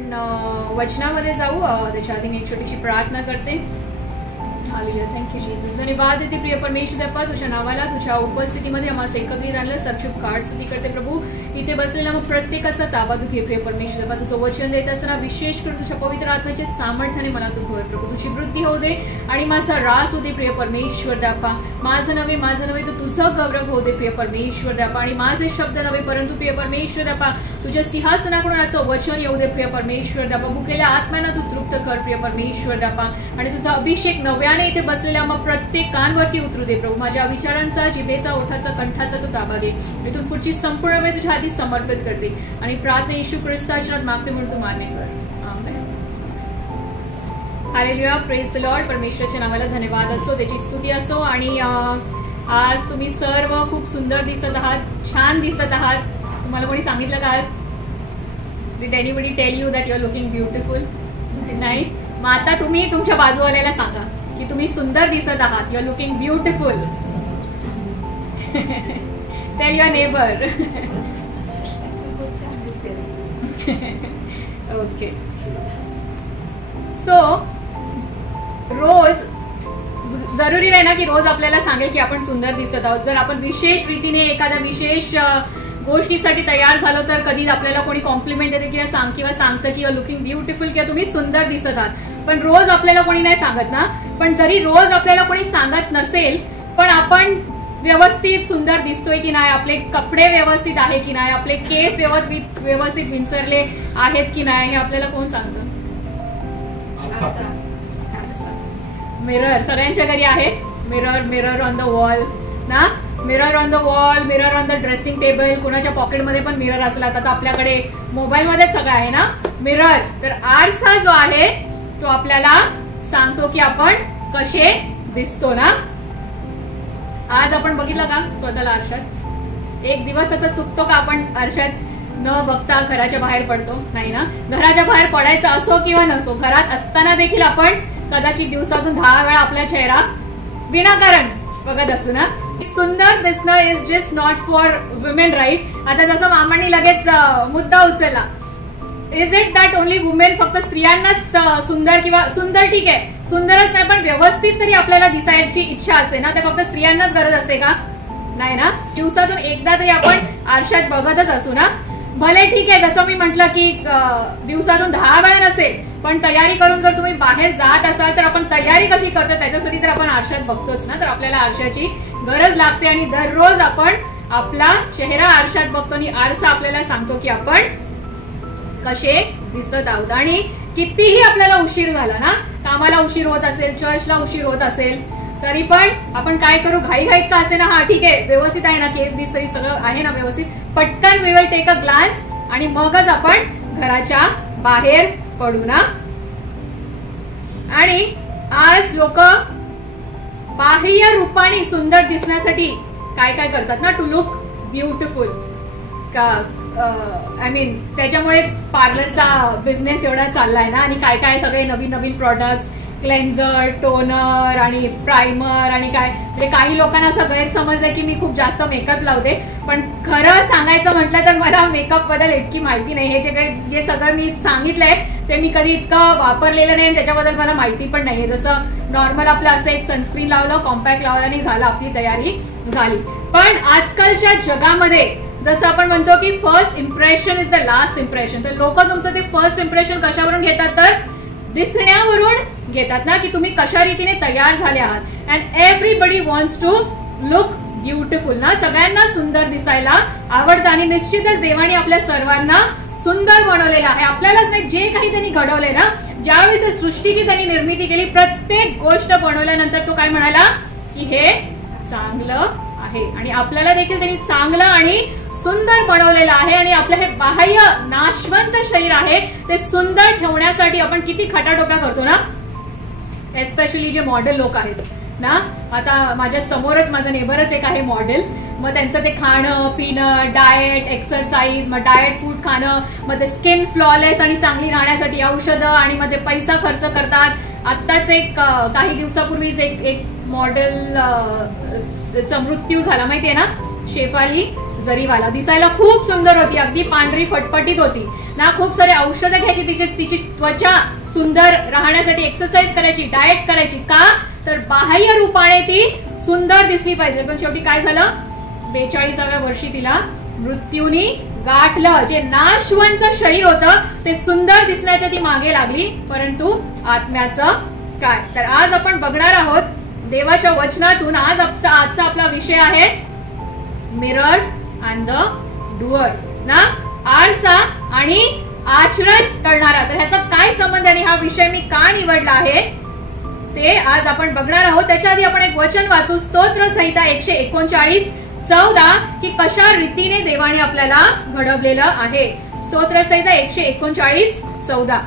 आपण वचनामध्ये जाऊ. त्याच्या आधी मी एक छोटीशी प्रार्थना करते. Hallelujah, thank you Jesus. धन्यवाद देते प्रिय परमेश्वर देवा, तुझ्या नावाला, तुझ्या उपस्थितीमध्ये आम्हाला एकत्रित आणलं. सबशुभ काळ स्तुती करते प्रभू. इथे बसलेला मग प्रत्येकाचा ताबा तू घे प्रिय परमेश्वर देवा. तुझं वचन देत असताना विशेष करून तुझ्या पवित्र आत्म्याच्या सामर्थ्याने मला तू भर प्रभू. तुझी वृद्धी होऊ दे आणि माझा रास होऊ दे प्रिय परमेश्वर देवा. माझं नव्हे तर तुझं गौरव होऊ दे प्रिय परमेश्वर देवा. आणि माझे शब्द नव्हे परंतु प्रिय परमेश्वर देवा तुझ्या सिंहासनाकडून याचं वचन येऊ दे प्रिय परमेश्वर देवा. भुकेल्या आत्म्यानं तू तृप्त कर प्रिय परमेश्वर देवा. आणि तुझा अभिषेक नव्याने इथे बसलेल्या मग प्रत्येकांवरती उतरू दे प्रभू. माझ्या विचारांचा, जिभेचा, ओठाचा, कंठाचा तू ताबा घे. इथून पुढची संपूर्ण वेळ तुझ्या हाती समर्पित करते आणि प्रार्थना येशू ख्रिस्ताच्या नावात मागते म्हणून तू मान्य कर. Amen. Hallelujah, praise the lord. परमेश्वराच्या नावाला धन्यवाद असो, त्याची स्तुती असो. आणि आज तुम्ही सर्व खूप सुंदर दिसत आहात, छान दिसत आहात. तुम्हाला कोणी सांगितलं का आज? Did anybody tell you that you are looking beautiful? नाही. मग आता तुम्ही तुमच्या बाजूवाल्याला सांगा की तुम्ही सुंदर दिसत आहात. You are looking beautiful. Tell your neighbour. Okay. So रोज जरुरी नाही ना की रोज आपल्याला सांगेल की आपण सुंदर दिसत आहोत. जर आपण विशेष रीतीने एखाद्या विशेष गोष्टीसाठी तयार झालो तर कधी आपल्याला कोणी कॉम्प्लिमेंट देते किंवा सांगतं की यू आर लुकिंग ब्युटिफुल किंवा तुम्ही सुंदर दिसत आहात. पण रोज आपल्याला कोणी नाही सांगत ना. पण जरी रोज आपल्याला कोणी सांगत नसेल पण आपण व्यवस्थित सुंदर दिसतोय की नाही, आपले कपडे व्यवस्थित आहे की नाही, आपले केस व्यवस्थित विंचरले आहेत की नाही, हे आपल्याला कोण सांगतं? मिरर. सगळ्यांच्या घरी आहे मिरर ऑन द वॉल ना. Mirror on the wall, mirror on the dressing table. कुणाच्या पॉकेटमध्ये पण मिरर असला. आता आपल्याकडे मोबाईलमध्येच सगळं आहे ना मिरर. तर आरसा जो आहे तो आपल्याला सांगतो की आपण कसे दिसतो ना. आज आपण बघितलं का स्वतःला आरशात? एक दिवस असं चुकतो का आपण आरशात न बघता घराच्या बाहेर पडतो? नाही ना. घराच्या बाहेर पडायचं असो किंवा नसो, घरात असताना देखील आपण कदाचित दिवसातून 10 वेळा आपला चेहरा विनाकारण बघत असतो ना. सुंदर दिसणं is just not for women, right? आता जसं मामांनी लगेच मुद्दा उचलला, is it that only women? फक्त स्त्रियांनाच सुंदर किंवा सुंदर ठीक आहे, सुंदरच नाही पण व्यवस्थित तरी आपल्याला दिसायची इच्छा असते ना. ते फक्त स्त्रियांनाच गरज असते का? नाही ना. दिवसातून एकदा तरी आपण आरशात बघतच असू ना. भले ठीक आहे, जसं मी म्हटलं की दिवसातून 10 वेळा नसेल पण तयारी करून जर तुम्ही बाहेर जात असाल तर आपण तयारी कशी करतो त्याच्यासाठी तर आपण आरशात बघतोच ना. तर आपल्याला आरशाची गरज लागते आणि दररोज आपण आपला चेहरा आरशात बघतो आणि आरसा आपल्याला सांगतो की आपण कसे दिसत आहोत. आणि कितीही आपल्याला उशीर झाला ना, कामाला उशीर होत असेल, चर्चला उशीर होत असेल, तरी पण आपण काय करू, घाईघाईत का असे ना, हा ठीक आहे व्यवस्थित आहे ना, केस बीस तरी सगळं आहे ना व्यवस्थित, पटकन we will take a glance आणि मगच आपण घराच्या बाहेर पडू ना. आणि आज लोक बाह्य रूपाने सुंदर दिसण्यासाठी काय काय करतात ना, to look beautiful. I mean त्याच्यामुळेच पार्लरचा बिझनेस एवढा चाललाय ना. आणि काय काय सगळे नवीन नवीन प्रॉडक्ट्स, क्लेन्झर, टोनर आणि प्रायमर आणि काय. म्हणजे काही लोकांना असं गैरसमज आहे की मी खूप जास्त मेकअप लावते, पण खरं सांगायचं म्हटलं तर मला मेकअप बद्दल इतकी माहिती नाही. हे जे सगळं मी सांगितलंय ते मी कधी इतकं वापरलेलं नाही, त्याच्याबद्दल मला माहिती पण नाहीये. जसं नॉर्मल आपलं असं एक सनस्क्रीन लावलं, कॉम्पॅक्ट लावलं आणि झालं, आपली तयारी झाली. पण आजकालच्या जगामध्ये जसं आपण म्हणतो की first impression is the last impression, तर लोक तुमचं ते फर्स्ट इम्प्रेशन कशावरून घेतात, तर दिसण्यावरून घेतात ना, की तुम्ही कशा रीतीने तयार झाले आहात. And everybody wants to look beautiful ना. सगळ्यांना सुंदर दिसायला आवडतं आणि निश्चितच देवाने आपल्या सर्वांना सुंदर बनवलेलं आहे. आपल्यालाच नाही, जे काही त्यांनी घडवलंय ना, ज्यावेळेस सृष्टीची त्यांनी निर्मिती केली, प्रत्येक गोष्ट बनवल्यानंतर तो काय म्हणाला की हे चांगलं आहे. आणि आपल्याला देखील त्यांनी चांगलं आणि सुंदर बनवलेलं आहे. आणि आपलं हे बाह्य नाशवंत शरीर आहे ते सुंदर ठेवण्यासाठी आपण किती खटाटोपा करतो ना, एस्पेशली जे मॉडेल लोक आहेत ना. आता माझ्या समोरच माझा नेबरच एक आहे मॉडेल. मग त्यांचं ते खाणं पिणं, डाएट, एक्सरसाइज, मग डाएट फूड खाणं, मग ते स्किन फ्लॉलेस आणि चांगली राहण्यासाठी औषधं, आणि मग ते पैसा खर्च करतात. आत्ताच एक काही दिवसापूर्वीच एक मॉडेलचा मृत्यू झाला, माहितीये ना, शेफाली जरीवाला. दिसायला खूप सुंदर होती, अगदी पांढरी फटफटीत होती ना. खूप सारे औषधं घ्यायची, तिची त्वचा सुंदर राहण्यासाठी एक्सरसाइज करायची, डाएट करायची. का तर बाह्य रूपाने ती सुंदर दिसली पाहिजे. पण शेवटी काय झालं, 42व्या वर्षी तिला मृत्यूनी गाठलं. जे नाशवंत शरीर होतं ते सुंदर दिसण्याच्या ती मागे लागली, परंतु आत्म्याचं काय. तर आज आपण बघणार आहोत देवाच्या वचनातून. आजचा आपला विषय आहे मिरर अँड द डुअर ना, आरसा आणि आचरण करणारा. तर ह्याचा काय संबंध आणि हा विषय मी का निवडला आहे ते आज आपण बघणार आहोत. त्याच्या आधी आपण एक वचन वाचू, स्तोत्र संहिता 139:14 की कशा रीतीने देवाने आपल्याला घडवलेलं आहे. स्तोत्र संहिता 139:14.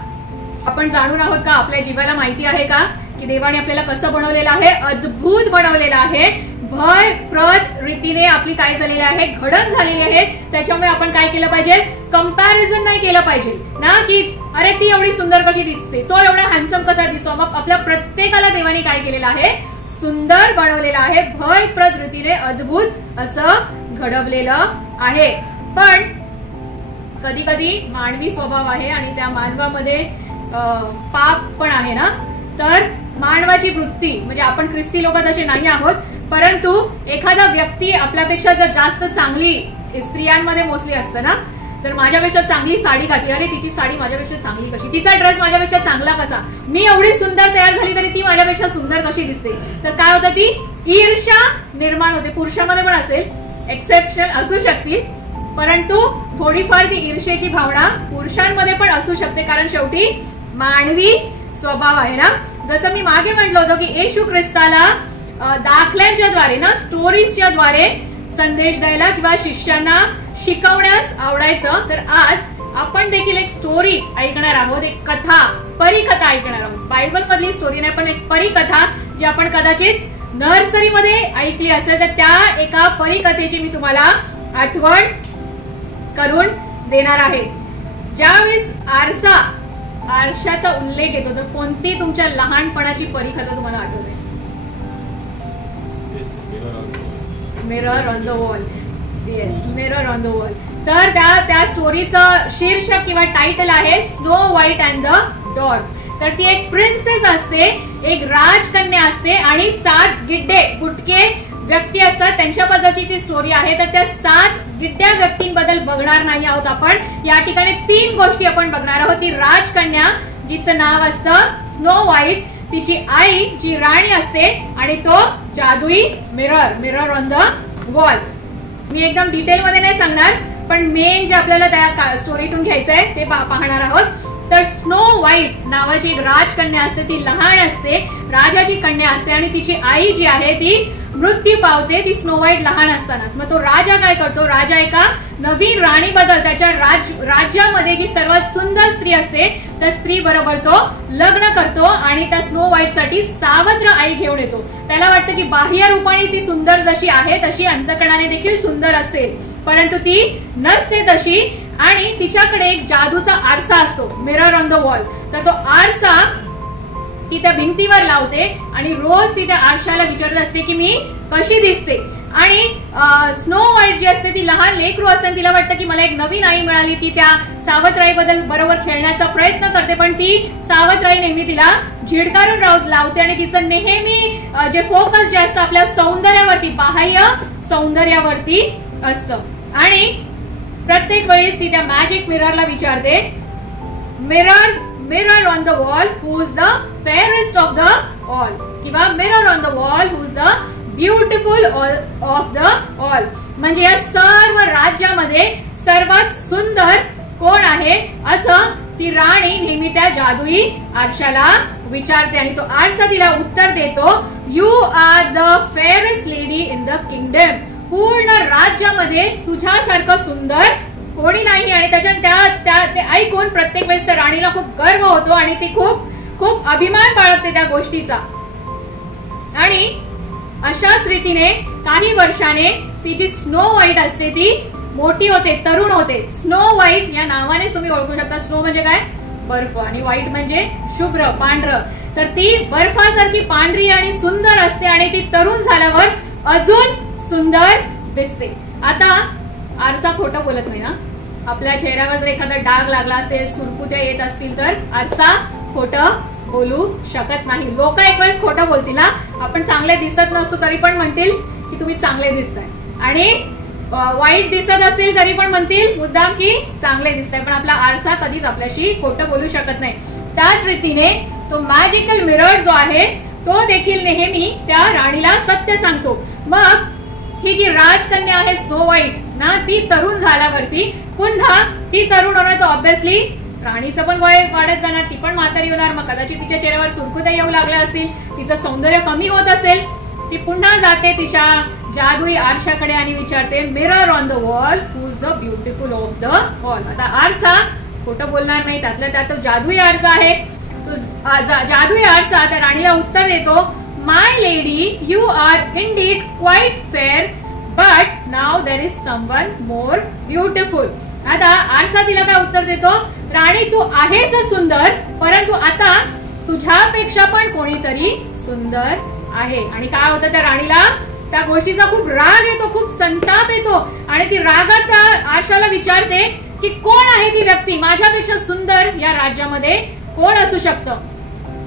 आपण जाणून आहोत का, आपल्या जीवाला माहिती आहे का की देवाने आपल्याला कसं बनवलेलं आहे, अद्भुत बनवलेलं आहे. भयप्रद रीतीने आपली काय झालेली आहे, घडण झालेली आहे. त्याच्यामुळे आपण काय केलं पाहिजे, कंपॅरिझन नाही केलं पाहिजे ना, की अरे ती एवढी सुंदर कशी दिसते, तो एवढा हँडसम कसा दिसतो. मग आपल्या प्रत्येकाला देवाने काय केलेलं आहे, सुंदर बनवलेलं आहे, भयप्रद रीतीने अद्भुत असं घडवलेलं आहे. पण कधी कधी मानवी स्वभाव आहे आणि त्या मानवामध्ये पाप पण आहे ना. तर मानवाची वृत्ती म्हणजे आपण ख्रिस्ती लोक तसे नाही आहोत, परंतु एखादा व्यक्ती आपल्यापेक्षा जर जास्त चांगली, स्त्रियांमध्ये मोस्टली असतं ना, तर माझ्यापेक्षा चांगली साडी घातली, अरे तिची साडी माझ्यापेक्षा चांगली कशी, तिचा ड्रेस माझ्यापेक्षा चांगला कसा, मी एवढी सुंदर तयार झाली तरी ती माझ्यापेक्षा सुंदर कशी दिसते. तर काय होतं, ती ईर्ष्या निर्माण होते. पुरुषामध्ये पण असेल, एक्सेप्शन असू शकतील, परंतु थोडीफार ती ईर्ष्येची भावना पुरुषांमध्ये पण असू शकते, कारण शेवटी मानवी स्वभाव आहे ना. जसं मी मागे म्हटलं होतं की येशू ख्रिस्ताला दाखल्यांच्या द्वारे ना, स्टोरीजच्या द्वारे संदेश द्यायला किंवा शिष्यांना शिकवण्यास आवडायचं. तर आज आपण देखील एक स्टोरी ऐकणार आहोत, एक कथा, परिकथा ऐकणार आहोत. बायबल मधली स्टोरी नाही, पण एक परिकथा जी आपण कदाचित नर्सरीमध्ये ऐकली असेल. तर त्या एका परिकथेची मी तुम्हाला आठवण करून देणार आहे. ज्यावेळेस आरशाचा उल्लेख येतो, तर कोणती तुमच्या लहानपणाची परिकथा तुम्हाला आठवते? Mirror on the wall. Yes, mirror on the wall. तर त्या स्टोरीचं शीर्षक किंवा टायटल आहे snow white and the dwarf. तर ती एक प्रिन्सेस असते, एक राजकन्या असते आणि 7 बुटके व्यक्ती असतात, त्यांच्याबद्दलची ती स्टोरी आहे. तर त्या 7 गिड्ड्या व्यक्तींबद्दल बघणार नाही आहोत आपण. या ठिकाणी 3 गोष्टी आपण बघणार आहोत. ती राजकन्या जिचं नाव असतं स्नो व्हाईट, तिची आई जी राणी असते, आणि तो जादुई मिरर ऑन द वॉल. मी एकदम डिटेलमध्ये नाही सांगणार, पण मेन जे आपल्याला त्या स्टोरीतून घ्यायचंय ते पाहणार आहोत. तर स्नो व्हाईट नावाची एक राजकन्या असते, ती लहान असते, राजाची कन्या असते, आणि तिची आई जी आहे ती मृत्यू पावते, ती स्नो व्हाईट लहान असतानाच. मग तो राजा काय करतो, राजा एका नवीन राणीबद्दल, त्याच्या राज्यामध्ये जी सर्वात सुंदर स्त्री असते त्या स्त्री बरोबर तो लग्न करतो आणि त्या स्नो व्हाईट साठी सावत्र आई घेऊन येतो. त्याला वाटतं की बाह्य रूपाने ती सुंदर जशी आहे तशी अंतःकरणाने देखील सुंदर असेल, परंतु ती नसते तशी. आणि तिच्याकडे एक जादूचा आरसा असतो, मिरर ऑन द वॉल. तर तो आरसा ती त्या भिंतीवर लावते आणि रोज ती त्या आरशाला विचारत असते की मी कशी दिसते. आणि स्नो व्हाईट जी असते ती लहान लेकरू असते, तिला वाटतं की मला एक नवीन आई मिळाली. ती त्या सावत्राई बद्दल बरोबर खेळण्याचा प्रयत्न करते, पण ती सावत्राई नेहमी तिला झिडकारून लावते आणि तिचं नेहमी जे फोकस जे असतं आपल्या सौंदर्यावरती, बाह्य सौंदर्यावरती असतं. आणि प्रत्येक वेळेस ती त्या मॅजिक मिररला विचारते, mirror on the wall who is the fairest of the all, किंवा mirror on the wall who is the beautiful of the all. म्हणजे या सर्व राज्यामध्ये सर्वात सुंदर कोण आहे असं ती राणी नेहमी त्या जादुई आरशाला विचारते. आणि तो आरसा तिला उत्तर देतो, you are the fairest lady in the kingdom. पूर्ण राज्यामध्ये तुझ्यासारखं सुंदर कोणी नाही. आणि त्याच्या ते ऐकून प्रत्येक वेळेस त्या राणीला खूप गर्व होतो आणि ती खूप अभिमान बाळगते त्या गोष्टीचा. आणि अशाच रीतीने काही वर्षाने ती जी स्नो व्हाईट असते ती मोठी होते, तरुण होते. स्नो व्हाईट या नावाने तुम्ही ओळखू शकता. स्नो म्हणजे काय, बर्फ, आणि व्हाईट म्हणजे शुभ्र, पांढरं. तर ती बर्फासारखी पांढरी आणि सुंदर असते आणि ती तरुण झाल्यावर अजून सुंदर दिसते. आता आरसा खोटं बोलत नाही ना. आपल्या चेहऱ्यावर जर एखादा डाग लागला असेल, सुरकुत्या येत असतील तर आरसा खोटं बोलू शकत नाही. लोक एक वेळेस खोटं बोलतील ना, आपण चांगले दिसत नसतो तरी पण म्हणतील की तुम्ही चांगले दिसताय, आणि वाईट दिसत असेल तरी पण म्हणतील मुद्दाम की चांगले दिसताय. पण आपला आरसा कधीच आपल्याशी खोटं बोलू शकत नाही. त्याच रीतीने तो मॅजिकल मिरर जो आहे तो देखील नेहमी त्या राणीला सत्य सांगतो. मग ही जी राजकन्या आहे स्नो व्हाईट ना, ती तरुण झाल्यावरती पुन्हा ती तरुण होणार, तो ऑब्व्हियसली राणीचं पण वय वाढत जाणार, ती पण म्हातारी होणार. मग कदाचित तिच्या चेहऱ्यावर सुरकुत्या येऊ लागल्या असतील, तिचं सौंदर्य कमी होत असेल. ती पुन्हा जाते तिच्या जादुई आरशाकडे आणि विचारते, mirror on the wall, who is the beautiful of the wall. आता आरसा खोटं बोलणार नाही, त्यातल्या त्यात तो जादुई आरसा आहे. तो जादुई आरसा त्या राणीला उत्तर देतो, my lady, you are indeed quite fair, but now there is someone more beautiful. आता आरसा तिला काय उत्तर देतो, राणी तू आहेस सुंदर, परंतु आता तुझ्यापेक्षा पण कोणीतरी सुंदर आहे. आणि काय होतं, त्या राणीला त्या गोष्टीचा खूप राग येतो, खूप संताप येतो, आणि ती रागात त्या आरशाला विचारते की कोण आहे ती व्यक्ती, माझ्यापेक्षा सुंदर या राज्यामध्ये कोण असू शकतं.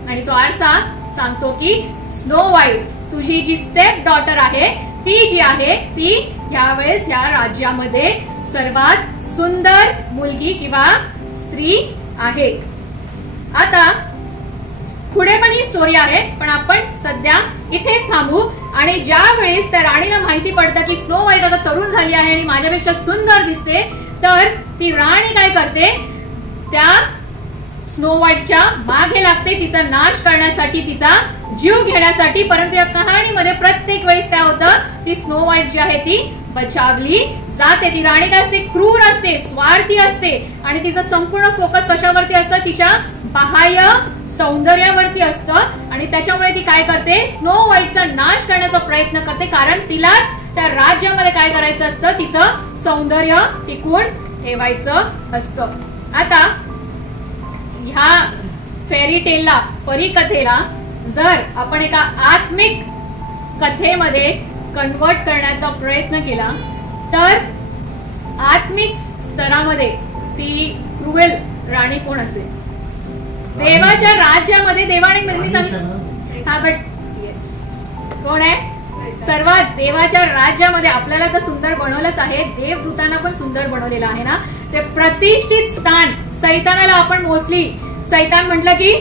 आणि तो आरसा सांगतो की स्नो व्हाईट, तुझी जी स्टेप डॉटर आहे ती जी आहे ती यावेळेस या राज्यामध्ये सर्वात सुंदर मुलगी किंवा स्त्री आहे. आता पुढे पण ही स्टोरी आहे, पण आपण सध्या इथेच थांबू. आणि ज्या वेळेस त्या राणीला माहिती पडतं की स्नो व्हाईट आता तरुण झाली आहे आणि माझ्यापेक्षा सुंदर दिसते, तर ती राणी काय करते, त्या स्नो व्हाईटच्या मागे लागते, तिचा नाश करण्यासाठी, तिचा जीव घेण्यासाठी. परंतु या कहाणीमध्ये प्रत्येक वेळेस काय होतं, ती स्नो व्हाईट जी आहे ती बचावली जाते. ती राणी काय असते, क्रूर असते, स्वार्थी असते, आणि तिचं संपूर्ण फोकस कशावरती असतं, तिच्या बाह्य सौंदर्यावरती असतं. आणि त्याच्यामुळे ती काय करते, स्नो व्हाईटचा नाश करण्याचा प्रयत्न करते, कारण तिलाच त्या राज्यामध्ये काय करायचं असतं, तिचं सौंदर्य टिकून ठेवायचं असतं. आता ह्या फेरी टेलला, परीकथेला जर आपण एका आत्मिक कथेमध्ये कन्वर्ट करण्याचा प्रयत्न केला, तर आत्मिक स्तरामध्ये ती क्रुएल राणी कोण असेल. देवाच्या राज्यामध्ये देवाने मी सांगितलं, हा बट येस कोण आहे, सर्वात देवाच्या राज्यामध्ये आपल्याला तर सुंदर बनवलंच आहे, देवदूतांना पण सुंदर बनवलेलं आहे ना. ते प्रतिष्ठित स्थान, सैतानाला आपण मोस्टली सैतान म्हटलं की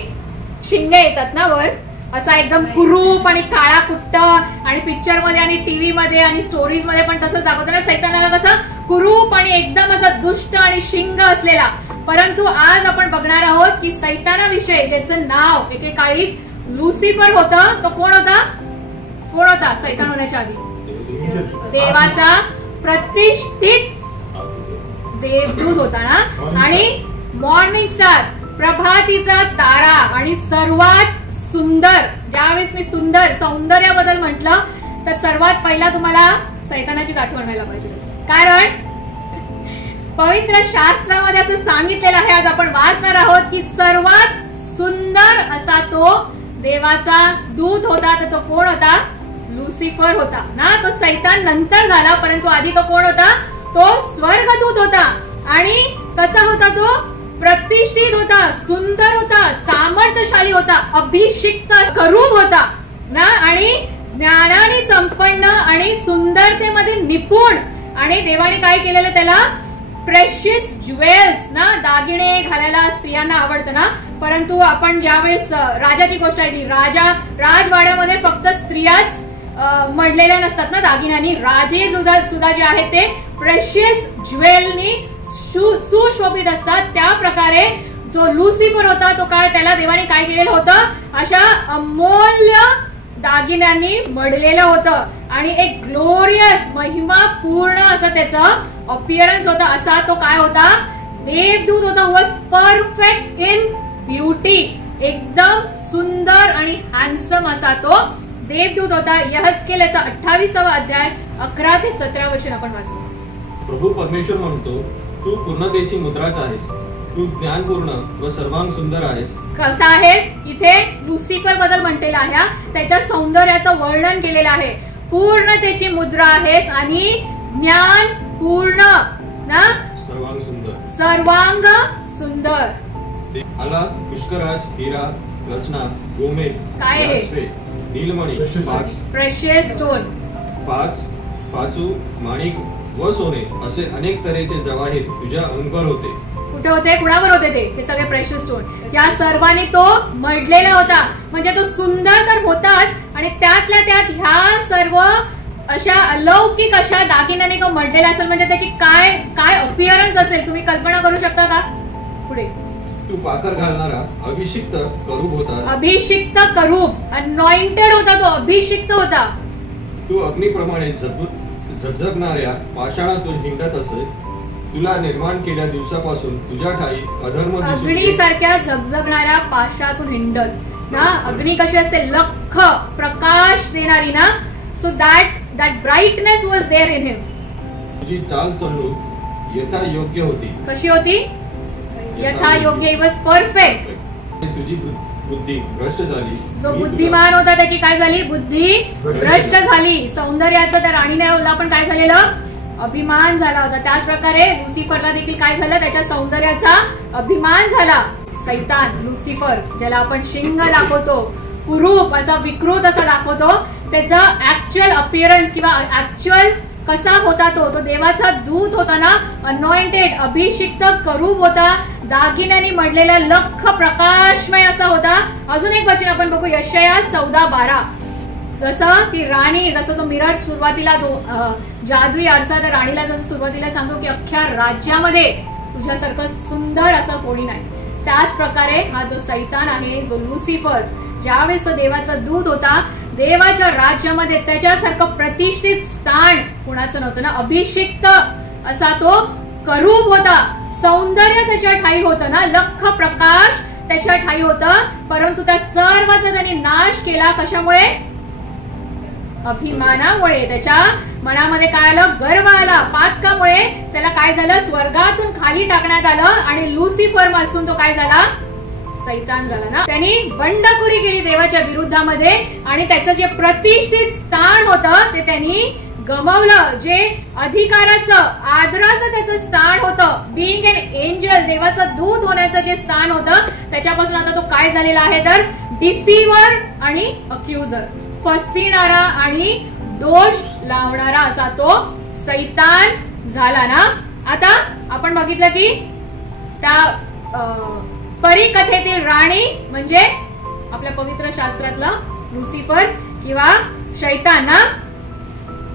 शिंगे येतात ना वर, असा एकदम कुरूप आणि काळा कुट्ट, आणि पिक्चर मध्ये आणि टीव्ही मध्ये आणि स्टोरीज मध्ये पण तसंच दाखवतो ना, सैतानाला कसं कुरूप आणि एकदम असा दुष्ट आणि शिंग असलेला. परंतु आज आपण बघणार आहोत की सैतानाविषयी ज्याचं नाव एकेकाळीच लुसिफर होतं, तो कोण होता, कोण होता सैतान होण्याच्या आधी, देवाचा प्रतिष्ठित देवदूत होता ना. आणि मॉर्निंग स्टार, प्रभातीचा तारा, आणि सर्वात सुंदर. ज्यावेळेस मी सुंदर सौंदर्याबद्दल म्हटलं तर सर्वात पहिला तुम्हाला सैतानाचीच आठवण व्हायला पाहिजे, कारण पवित्र शास्त्रामध्ये असं सांगितलेलं आहे, आज आपण वाचणार आहोत की सर्वात सुंदर असा तो देवाचा दूत होता. तर तो कोण होता, लुसिफर होता ना. तो सैतान नंतर झाला, परंतु आधी तो कोण होता, तो स्वर्गदूत होता. आणि कसा होता तो, प्रतिष्ठित होता, सुंदर होता, सामर्थ्यशाली होता, अभिषिक्त करूब होता ना, आणि ज्ञानाने संपन्न आणि सुंदरतेमध्ये निपुण. आणि देवाने काय केलेलं, त्याला प्रेशियस ज्वेल्स ना, दागिने घालायला स्त्रियांना आवडतं ना. परंतु आपण ज्यावेळेस राजाची गोष्ट ऐकली, राजवाड्यामध्ये फक्त स्त्रियाच मडलेल्या नसतात ना दागिन्यांनी, राजे सुद्धा जे आहेत ते प्रेशियस ज्वेलनी सुशोभित असतात. त्या प्रकारे जो लुसिफर होता तो काय, त्याला देवाने काय केलेलं होतं, अशा अमूल्य दागिन्यांनी मडलेलं होतं, आणि एक ग्लोरियस महिमापूर्ण असं त्याचं अपीअरन्स होता. असा तो काय होता, देवदूत होता. वॉज परफेक्ट इन ब्युटी, एकदम सुंदर आणि हँडसम असा तो देवदूत होता. यहेजकेल याचा 28वा अध्याय 11 ते 17 वचन आपण वाचू. प्रभू परमेश्वर म्हणतो, तू पूर्णतेची मुद्राच आहेस, तू ज्ञानपूर्ण व सर्वांग सुंदर आहेस. कसा आहेस, इथे लुसिफर बद्दल म्हटलेलं आहे, त्याच्या सौंदर्याचं वर्णन केलेलं आहे. पूर्णतेची मुद्रा आहेस आणि ज्ञान पूर्ण ना सर्वांग सुंदर सर्वांग सुंदर. आला पुष्कराज, हिरा, रत्ना, गोमेद, काय आहे? जास्पे, नीलमणी, प्रेशियस स्टोन, पाचू, माणिक व सोने असे अनेक तऱ्हेचे जवाहीर तुझ्या अंगावर होते. कुठे होते? कुणावर होते ते सगळे प्रेशियस स्टोन? या सर्वांनी तो मडलेला होता. म्हणजे तो सुंदर तर होताच आणि त्यातल्या त्यात ह्या सर्व अशा अलौकिक अशा दागिन्याने तो मडलेला असेल. म्हणजे त्याची काय काय अपिअरन्स असेल तुम्ही कल्पना करू शकता का? पुढे तू पाकर घालणारा अभिषिक्त करूब होतास. अभिषिक्त करूब, अनॉइंटेड होता तो, अभिषिक्त होता. तू अग्निप्रमाणे झगझगणाऱ्या पाषाणातून हिंडत असे. तुला निर्माण केल्या दिवसापासून तुझ्या ठाई अधर्म अग्नीसारख्या झगझगणाऱ्या पाशातून हिंडत ना. अग्नी कशी असते? लख प्रकाश देणारी ना. So that brightness was there in him. तुझी चाल चलून यथा योग्य होती. कशी होती? यथा योग्य. He was perfect. तुझी बुद्धी भ्रष्ट झाली. सो बुद्धिमान होता, त्याची काय झाली? बुद्धी भ्रष्ट झाली. सौंदर्याचं त्या राणीला पण काय झालेलं? अभिमान झाला होता. त्याच प्रकारे लुसिफरला देखील काय झालं? त्याच्या सौंदर्याचा अभिमान झाला. सैतान लुसिफर, ज्याला आपण शिंग दाखवतो, कुरूप असा विकृत असा दाखवतो, त्याचा ऍक्च्युअल अपिअरन्स किंवा ऍक्च्युअल कसा होता तो देवाचा दूत होता ना. अनॉइंटेड, अभिषिक्त करूब होता. दागिन्यांनी मडलेला लख प्रकाशमय असा होता. अजून एक वचन आपण बघू, यशाया 14:12. जसं ती राणी, जसं तो मिरज सुरुवातीला तो जादुई आरसा त्या राणीला जसं सुरुवातीला सांगतो की अख्ख्या राज्यामध्ये तुझ्यासारखं सुंदर असं कोणी नाही, त्याच प्रकारे हा जो सैतान आहे, जो लुसिफर, ज्यावेळेस तो देवाचा दूत होता, देवाच्या राज्यामध्ये त्याच्यासारखं प्रतिष्ठित स्थान कुणाचं नव्हतं ना. अभिषिक्त असा तो करूब होता. सौंदर्य त्याच्या ठाई होतं ना. लख प्रकाश त्याच्या ठाई होतं. परंतु त्या सर्वाचा त्याने नाश केला. कशामुळे? अभिमानामुळे. त्याच्या मनामध्ये काय आलं? गर्व आला. पातकामुळे त्याला काय झालं? स्वर्गातून खाली टाकण्यात आलं आणि लुसिफर पासून तो काय झाला? सैतान झाला ना. त्यांनी बंडखोरी केली देवाच्या विरुद्धामध्ये आणि त्याचं जे प्रतिष्ठित स्थान होतं ते त्यांनी गमावलं. जे अधिकाराचं, आदराचं त्याचं स्थान होतं, बीइंग एन एंजल, देवाचं दूत होण्याचं जे स्थान होतं, त्याच्यापासून आता तो काय झालेला आहे? तर डिसिव्हर आणि अक्युजर, फसविणारा आणि दोष लावणारा असा तो सैतान झाला ना. आता आपण बघितलं की त्या परिकथेतील राणी म्हणजे आपल्या पवित्र शास्त्रातला लुसिफर किंवा शैतान ना.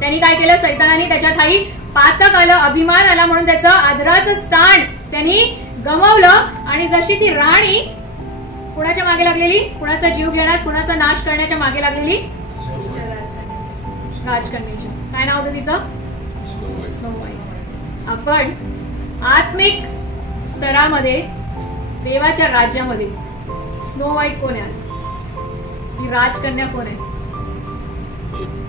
त्यांनी काय केलं? सैतानाने त्याच्या ठाई पातक आलं, अभिमान आला, म्हणून त्याचं आदराचं स्थान त्यांनी गमावलं. आणि जशी ती राणी कुणाच्या मागे लागलेली? कुणाचा जीव घेण्यास, कुणाचा नाश करण्याच्या मागे लागलेली? राजकन्याची. काय नाव होतं तिचं? Snow white. आपण आत्मिक स्तरामध्ये देवाच्या राज्यामध्ये स्नो व्हाईट कोण आहे? आज ही राजकन्या कोण आहे?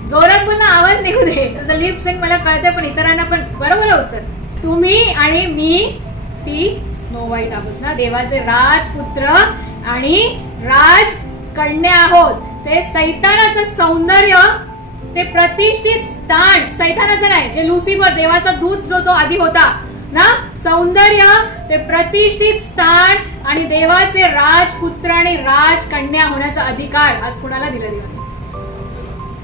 जोरात बोलणं, आवाज निघू दे. तुझं लिप सिंग मला कळतंय पण इतरांना पण. बरोबर उत्तर. तुम्ही आणि मी ती स्नो व्हाईट आहोत ना. देवाचे राजपुत्र आणि राजकन्या आहोत. ते सैतानाचं सौंदर्य, ते प्रतिष्ठित स्थान, सैतानाचं नाही, जे लुसिफर देवाचा दूत जो तो आधी होता ना, सौंदर्य, ते प्रतिष्ठित स्थान आणि देवाचे राजपुत्र आणि राजकन्या होण्याचा अधिकार आज कुणाला दिला?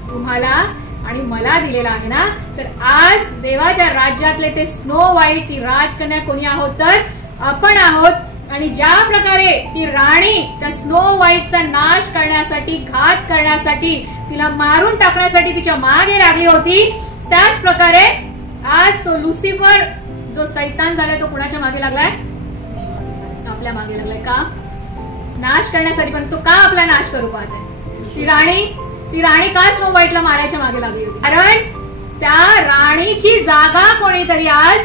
तुम्हाला आणि मला दिलेला आहे ना. तर आज देवाच्या राज्यातले ते स्नो व्हाईट, ती राजकन्या कोणी आहोत? तर आपण आहोत. आणि ज्या प्रकारे ती राणी त्या स्नो व्हाईटचा नाश करण्यासाठी, घात करण्यासाठी, तिला मारून टाकण्यासाठी तिच्या मागे लागली होती, त्याच प्रकारे आज तो लुसिफर जो सैतान झालाय तो कुणाच्या मागे लागलाय? आपल्या मागे लागलाय. का? नाश करण्यासाठी. पण तो का आपला नाश करू पाहत आहे? ती राणी का स्नो व्हाईटला मारायच्या मागे लागली होती? कारण त्या राणीची जागा कोणीतरी आज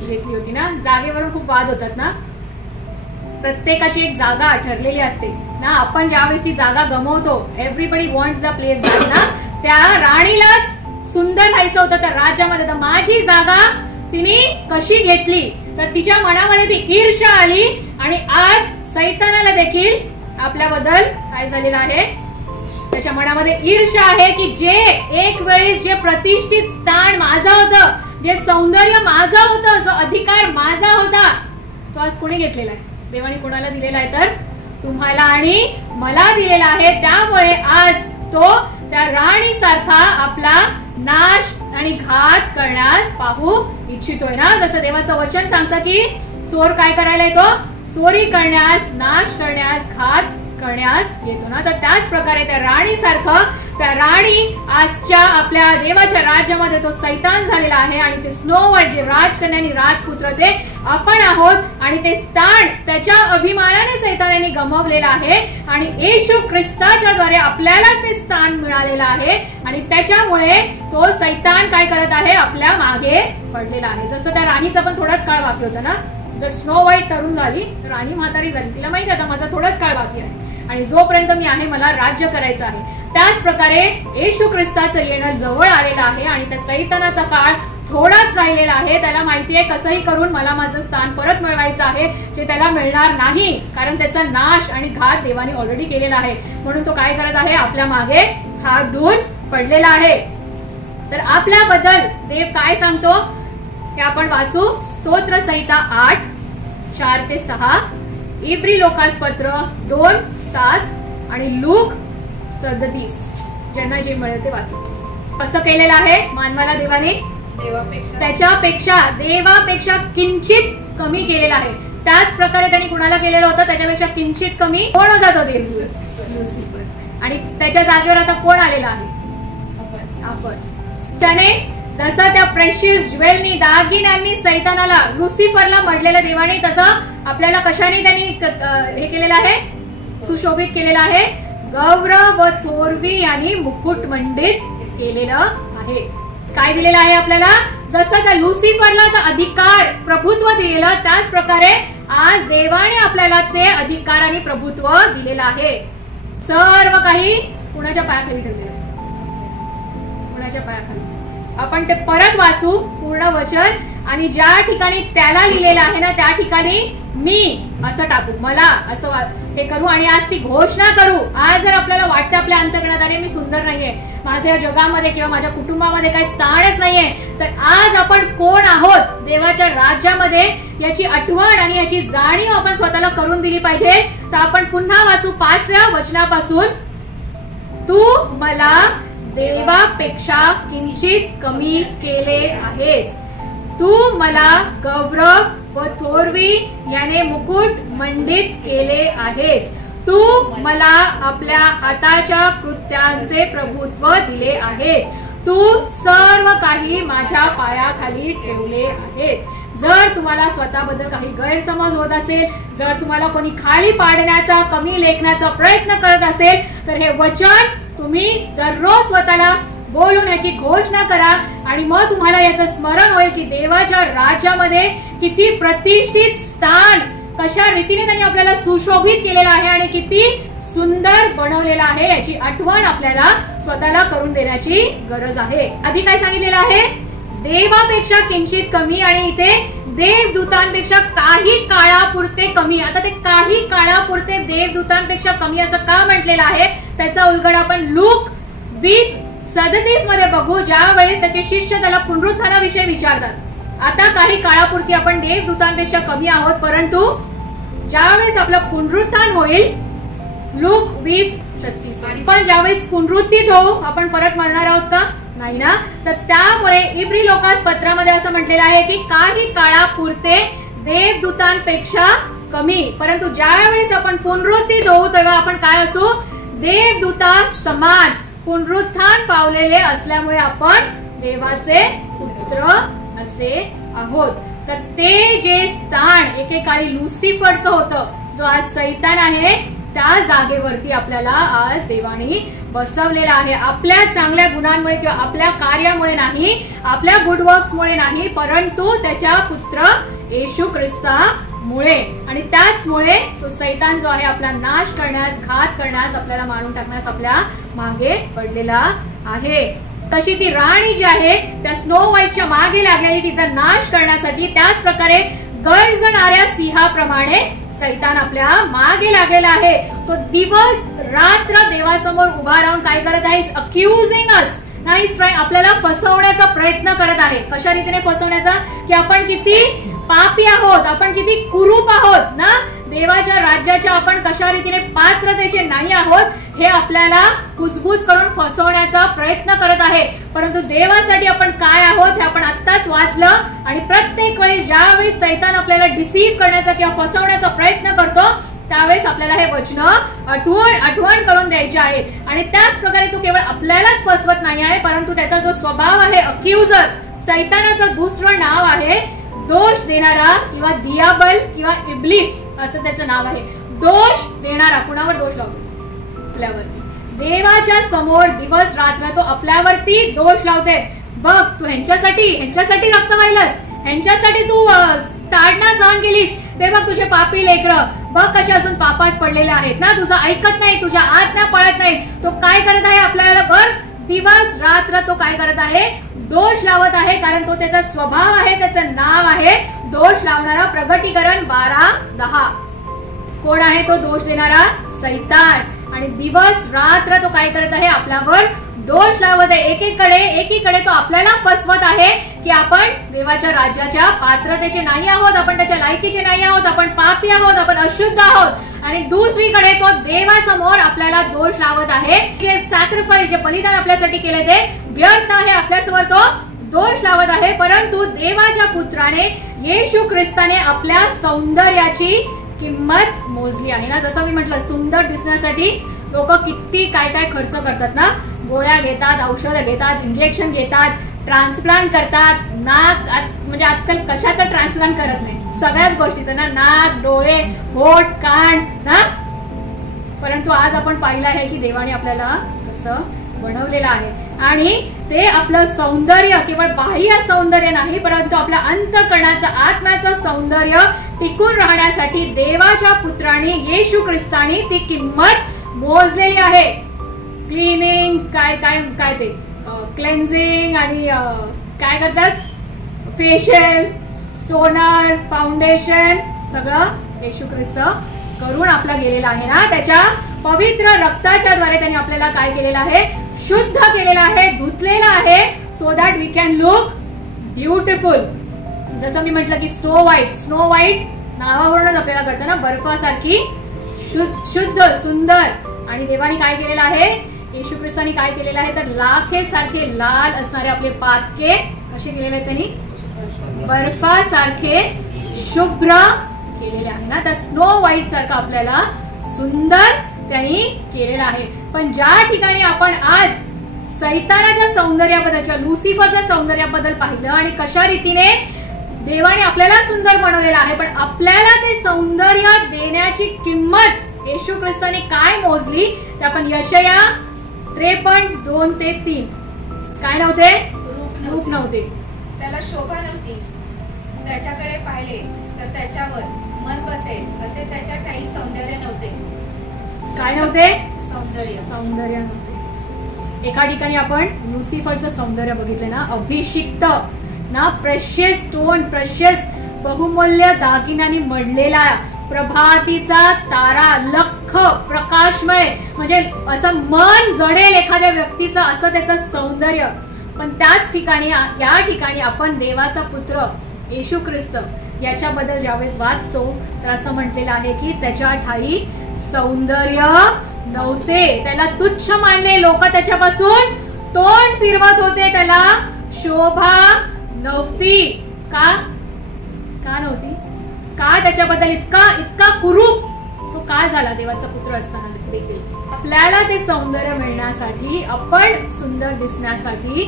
घेतली होती ना. जागेवरून खूप वाद होतात ना. प्रत्येकाची एक जागा ठरलेली असते ना. आपण ज्यावेळेस ती जागा गमवतो, everybody wants the place back ना. त्या राणीलाच सुंदर व्हायचं होतं त्या राज्यामध्ये. तर माझी जागा तिने कशी घेतली? तर तिच्या मनामध्ये ती ईर्ष्या आली आणि आज सैतानाला देखील आपल्याबद्दल काय झालेलं आहे? त्याच्या मनामध्ये ईर्ष्या आहे की जे एक वेळेस जे प्रतिष्ठित स्थान माझं होतं, जे सौंदर्य माझं होतं, जो अधिकार माझा होता, तो आज कोणी घेतलेला आहे? देवाने कोणाला दिलेला आहे? तर तुम्हाला आणि मला दिलेला आहे. त्यामुळे आज तो त्या राणीसारखा आपला नाश आणि घात करण्यास पाहू इच्छितोय ना. जसं देवाचं वचन सांगतं की चोर काय करायला येतो? चोरी करण्यास, नाश करण्यास, घात करण्यास येतो ना. तर त्याच प्रकारे त्या राणीसारखं, त्या राणी आजच्या आपल्या देवाच्या राज्यामध्ये तो सैतान झालेला आहे आणि ते स्नो व्हाईट जे राजकन्या राजपुत्र ते आपण आहोत आणि ते स्थान त्याच्या अभिमानाने सैतानाने गमावलेलं आहे आणि येशू ख्रिस्ताच्या द्वारे आपल्यालाच ते स्थान मिळालेलं आहे आणि त्याच्यामुळे तो सैतान काय करत आहे? आपल्या मागे पडलेला आहे. जसं त्या राणीचा पण थोडाच काळ बाकी होता ना. जर स्नो व्हाईट तरुण झाली तर राणी म्हातारी झाली, तिला माहिती आता माझा थोडाच काळ बाकी आहे आणि जोपर्यंत मी आहे मला राज्य करायचं आहे. त्याच प्रकारे येशू ख्रिस्ताचं येणं जवळ आलेलं आहे आणि त्या सैतानाचा काळ थोडाच राहिलेला आहे. त्याला माहिती आहे कसंही करून मला माझं स्थान परत मिळवायचं आहे, जे त्याला मिळणार नाही, कारण त्याचा नाश आणि घात देवाने ऑलरेडी केलेला आहे. म्हणून तो काय करत आहे? आपल्या मागे हात धुवून पडलेला आहे. तर आपल्याबद्दल देव काय सांगतो हे आपण वाचू. स्तोत्र संहिता 8:4-6, इब्री लोकासपत्र 2:7 आणि लूक 37. ज्यांना जे मिळेल ते वाचू. कसं केलेलं आहे मानवाला देवाने? देवापेक्षा किंचित कमी केलेलं आहे. त्याच प्रकारे त्यांनी कुणाला केलेलं होतं? त्याच्यापेक्षा किंचित कमी. कोण होता तो देव? लुसिफर. आणि त्याच्या जागेवर आता कोण आलेला आहे? आपण. त्याने जसं त्या प्रेशियस ज्वेलनी, दागिन्यांनी सैतानाला, लुसिफरला मडलेलं देवाने, तसं आपल्याला कशाने त्यांनी हे केलेलं आहे? सुशोभित केलेलं आहे. गौरव व थोरवी यांनी मुकुटमंडित केलेलं आहे. काय दिलेलं आहे आपल्याला? जसं त्या लुसिफरला अधिकार, प्रभुत्व दिलेलं, त्याच प्रकारे आज देवाने आपल्याला ते अधिकार आणि प्रभुत्व दिलेलं आहे. सर्व काही कुणाच्या पायाखाली ठेवलेलं आहे? कुणाच्या पायाखाली? आपण ते परत वाचू पूर्ण वचन आणि ज्या ठिकाणी त्याला लिहिलेलं आहे ना त्या ठिकाणी मी असं टाकू, मला असं हे करू आणि आज ती घोषणा करू. आज जर आपल्याला वाटतं आपल्या अंतःकरणात अरे मी सुंदर नाहीये, माझ्या जगामध्ये किंवा माझ्या कुटुंबामध्ये काही स्थानच नाहीये, तर आज आपण कोण आहोत देवाच्या राज्यामध्ये याची आठवण आणि याची जाणीव आपण स्वतःला करून दिली पाहिजे. तर आपण पुन्हा वाचू 5व्या वचनापासून. तू मला देवापेक्षा किंचित कमी केले आहेस. तू मला गौरव व थोरवी याने मुकुट मंडित केले आहेस. तू मला आपल्या हाताच्या कृत्यांचे प्रभुत्व दिले आहेस. तू सर्व काही माझ्या पायाखाली ठेवले आहेस. जर तुम्हाला स्वतःबद्दल काही गैरसमज होत असेल, जर तुम्हाला कोणी खाली पाडण्याचा, कमी लेखण्याचा प्रयत्न करत असेल, तर हे वचन तुम्ही दररोज स्वतःला बोलून याची घोषणा करा आणि मग तुम्हाला याचं स्मरण होईल की देवाच्या राज्यामध्ये किती प्रतिष्ठित स्थान, कशा रीतीने त्यांनी आपल्याला सुशोभित केलेलं आहे आणि किती सुंदर बनवलेलं आहे याची आठवण आपल्याला स्वतःला करून देण्याची गरज आहे. आधी काय सांगितलेलं आहे? देवापेक्षा किंचित कमी आणि इथे देवदूतांपेक्षा काही काळापुरते कमी. आता ते काही काळापुरते देवदूतांपेक्षा कमी असं का म्हटलेलं आहे त्याचा उलगडा आपण लूक 20:37 मध्ये बघू, ज्या वेळेस त्याचे शिष्य त्याला पुनरुत्थानाविषयी विचारतात. आता काही काळापुरती आपण देवदूतांपेक्षा कमी आहोत, परंतु ज्यावेळेस आपलं पुनरुत्थान होईल, लूक 20:36, पण ज्यावेळेस पुनरुत्थित होऊ आपण परत मरणार आहोत का? नाही ना. तर त्यामुळे इब्री लोकास पत्रामध्ये असं म्हटलेलं आहे की काही काळापुरते देवदूतांपेक्षा कमी, परंतु ज्या वेळेस आपण पुनरुत्थित होऊ तेव्हा आपण काय असू? देवदूता समान पुनरुत्थान पावलेले असल्यामुळे आपण देवाचे पुत्र असे आहोत. तर ते जे स्थान एकेकाळी लुसिफरचं होतं, जो आज सैतान आहे, त्या जागेवरती आपल्याला आज देवाने बसवलेला आहे. आपल्या चांगल्या गुणांमुळे किंवा आपल्या कार्यामुळे नाही, आपल्या गुड वर्क्समुळे नाही, परंतु त्याच्या पुत्र येशू ख्रिस्तामुळे. आणि त्याचमुळे तो सैतान जो आहे आपला नाश करण्यास, घात करण्यास, आपल्याला मारून टाकण्यास आपल्या मागे पडलेला आहे. तशी ती राणी जी आहे त्या स्नो व्हाईटच्या मागे लागलेली तिचा नाश करण्यासाठी, त्याच प्रकारे गर्जणाऱ्या सिंहाप्रमाणे सैतान आपल्या मागे लागलेला आहे. तो दिवस रात्र देवासमोर उभा राहून काय करत आहे, अक्युजिंग अस, नाहीच ट्राय, आपल्याला फसवण्याचा प्रयत्न करत आहे. कशा रीतीने फसवण्याचा, की आपण किती पापी आहोत, आपण किती कुरूप आहोत ना, देवाच्या राज्याच्या आपण कशा रीतीने पात्रतेचे नाही आहोत, हे आपल्याला कुजबूज करून फसवण्याचा प्रयत्न करत आहे. परंतु देवासाठी आपण काय आहोत हे आपण आत्ताच वाचलं. आणि प्रत्येक वेळी ज्यावेळी सैतान आपल्याला डिसीव्ह करण्याचा किंवा फसवण्याचा प्रयत्न करतो, त्यावेळेस आपल्याला हे वचन आठवण करून द्यायचे आहे. आणि त्याच प्रकारे तो केवळ आपल्यालाच फसवत नाही आहे, परंतु त्याचा जो स्वभाव आहे अक्युजर, सैतानाचं दुसरं नाव आहे दोष देणारा किंवा दियाबल किंवा इब्लिस असं त्याचं नाव आहे. दोष देणारा, कुणावर दोष लावतो, आपल्यावरती. देवाच्या समोर दिवस रात्र तो आपल्यावरती दोष लावते. बघ तू ह्यांच्यासाठी रक्त वाहिलंस, ह्यांच्यासाठी तू ताडना सहन केलीस, ते बघ तुझे पापी लेकरं बघ कसे असून पापात पडलेले आहेत ना, तुझं ऐकत नाही, तुझ्या आज्ञा पाळत नाही. तो काय करत आहे आपल्याला बर दिवस रात्र तो काय करत आहे, दोष लावत आहे. कारण तो त्याचा स्वभाव आहे, त्याचं नाव आहे दोष लावणारा. प्रगटीकरण 12:10. कोण आहे तो दोष देणारा, सैतान. आणि दिवस रात्र तो काय करत आहे, आपल्यावर दोष लावत आहे. एकीकडे तो आपल्याला फसवत आहे की आपण देवाच्या राज्याच्या पात्रतेचे नाही आहोत, आपण त्याच्या लायकीचे नाही आहोत, आपण पापी आहोत, आपण अशुद्ध आहोत. आणि दुसरीकडे तो देवासमोर आपल्याला दोष लावत आहे, जे सॅक्रिफाईस, जे बलिदान आपल्यासाठी केले ते व्यर्थ आहे, आपल्यासमोर तो दोष लावत आहे. परंतु देवाच्या पुत्राने येशू ख्रिस्ताने आपल्या सौंदर्याची किंमत मोजली आहे ना. जसं मी म्हटलं, सुंदर दिसण्यासाठी लोक किती काय काय खर्च करतात ना, गोळ्या घेतात, औषधं घेतात, इंजेक्शन घेतात, ट्रान्सप्लांट करतात. नाक म्हणजे आजकाल कशाचं ट्रान्सप्लांट करत नाही, सगळ्याच गोष्टीचं ना, नाक, डोळे, होठ, कान ना. परंतु आज आपण पाहिलं आहे की देवाने आपल्याला कसं बनवलेलं आहे. आणि ते आपलं सौंदर्य केवळ बाह्य सौंदर्य नाही, परंतु आपल्या अंतःकरणाचं, आत्म्याचं सौंदर्य टिकून राहण्यासाठी देवाच्या पुत्राने येशू ख्रिस्ताने ती किंमत मोजलेली आहे. क्लीनिंग काय काय काय ते क्लेन्झिंग आणि काय करतात, फेशियल, टोनर, फाउंडेशन, सगळं येशू ख्रिस्त करून आपला गेलेला आहे ना. त्याच्या पवित्र रक्ताच्या द्वारे त्यांनी आपल्याला काय केलेलं आहे, शुद्ध केलेलं आहे, धुतलेलं आहे, so that we can look beautiful. जसं मी म्हटलं की स्नो व्हाईट नावावरूनच आपल्याला कळतं ना, बर्फासारखी शुद्ध सुंदर. आणि देवाने काय केलेलं आहे, येशू ख्रिस्ताने काय केलेलं आहे तर लाखेसारखे लाल असणारे आपले पातके कसे केलेले आहेत, त्यांनी बर्फासारखे शुभ्र केलेले आहे ना. त्या स्नो व्हाईट सारखं आपल्याला सुंदर त्यांनी केलेलं आहे. पण ज्या ठिकाणी आपण आज सैतानाच्या सौंदर्याबद्दल किंवा लुसिफरच्या सौंदर्याबद्दल पाहिलं आणि कशा रीतीने देवाने आपल्याला सुंदर बनवलेलं आहे, पण आपल्याला ते सौंदर्य देण्याची किंमत येशू ख्रिस्ताने काय मोजली ते आपण यशया 53:2-3. काय नव्हते, रूप नव्हते, त्याला शोभा नव्हती, त्याच्याकडे पाहिले तर त्याच्यावर मन बसेल असे त्याच्या ठाई सौंदर्य नव्हते. काय नव्हते, सौंदर्य नव्हते. एका ठिकाणी आपण लुसिफरचं सौंदर्य बघितलं ना, अभिषिक्त ना, प्रेशियस स्टोन, प्रेशियस बहुमूल्य दागिन्यांनी मढलेला प्रभातीचा तारा, लख प्रकाशमय, म्हणजे असं मन जडेल एखाद्या व्यक्तीचं, असं त्याचं सौंदर्य. पण त्याच ठिकाणी या ठिकाणी आपण देवाचा पुत्र येशू ख्रिस्त याच्याबद्दल ज्यावेळेस वाचतो तर असं म्हटलेलं आहे की त्याच्या ठाई सौंदर्य नव्हते, त्याला तुच्छ मानले लोक, त्याच्यापासून तोंड फिरवत होते, त्याला शोभा नव्हती. का नव्हती, का त्याच्याबद्दल इतका कुरूप तो का झाला देवाचा पुत्र असताना देखील. आपल्याला ते सौंदर्य मिळण्यासाठी, आपण सुंदर दिसण्यासाठी,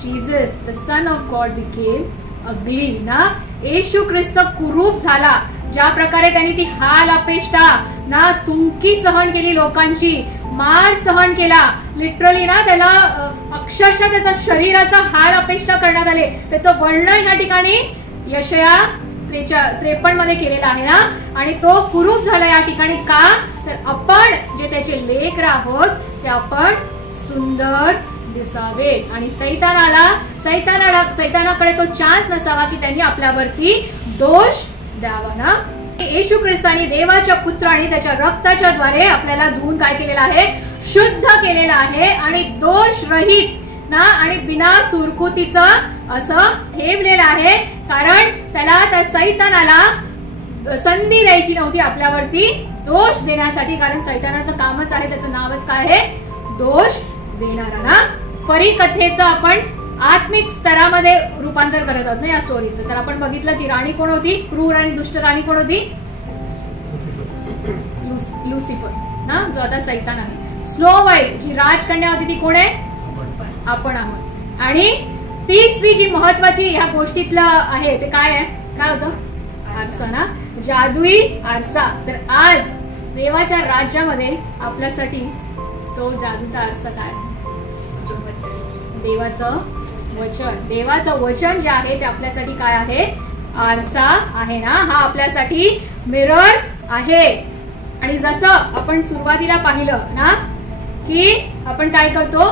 Jesus the son of God became ugly ना. येशू ख्रिस्त कुरूप झाला, ज्या प्रकारे त्यांनी ती हाल अपेष्टा ना, तुमकी सहन केली, लोकांची मार सहन केला, लिटरली ना, त्याला अक्षरशः त्याचा शरीराचा हाल अपेष्टा करण्यात आले. त्याचं वर्णन या ठिकाणी यशया 53 मध्ये केलेला आहे ना. आणि तो कुरूप झाला या ठिकाणी का तर आपण जे त्याचे लेकर आहोत ते आपण सुंदर दिसावे. आणि सैतानाकडे तो चान्स नसावा की त्यांनी आपल्यावरती दोष द्यावा ना. येशू ख्रिस्तानी देवाच्या पुत्र आणि त्याच्या रक्ताच्या द्वारे आपल्याला धुवून काय केलेलं आहे, शुद्ध केलेलं आहे आणि दोष रहित ना आणि बिना सुरकुतीचं असं ठेवलेलं आहे. कारण त्याला त्या सैतानाला संधी द्यायची नव्हती आपल्यावरती दोष देण्यासाठी, कारण सैतानाचं कामच आहे, त्याचं नावच काय आहे, दोष देणारा ना. परिकथेचं आपण आत्मिक स्तरामध्ये रूपांतर करत आहोत ना या स्टोरीचं. तर आपण बघितलं ती राणी कोण होती, क्रूर आणि दुष्ट राणी कोण होती, लुसिफर ना, जो आता सैतान आहे. स्नो व्हाईट जी राजकन्या होती ती कोण आहे, आपण आहोत. आणि तिसरी जी महत्वाची ह्या गोष्टीतलं आहे ते काय आहे, काय होतं, आरसा ना, जादुई आरसा. तर आज देवाच्या राज्यामध्ये आपल्यासाठी तो जादूचा आरसा काय, देवाचं वचन. देवाचं वचन जे आहे ते आपल्यासाठी काय आहे, आरसा आहे ना. हा आपल्यासाठी मिरर आहे. आणि जसं आपण सुरुवातीला पाहिलं ना की आपण काय करतो,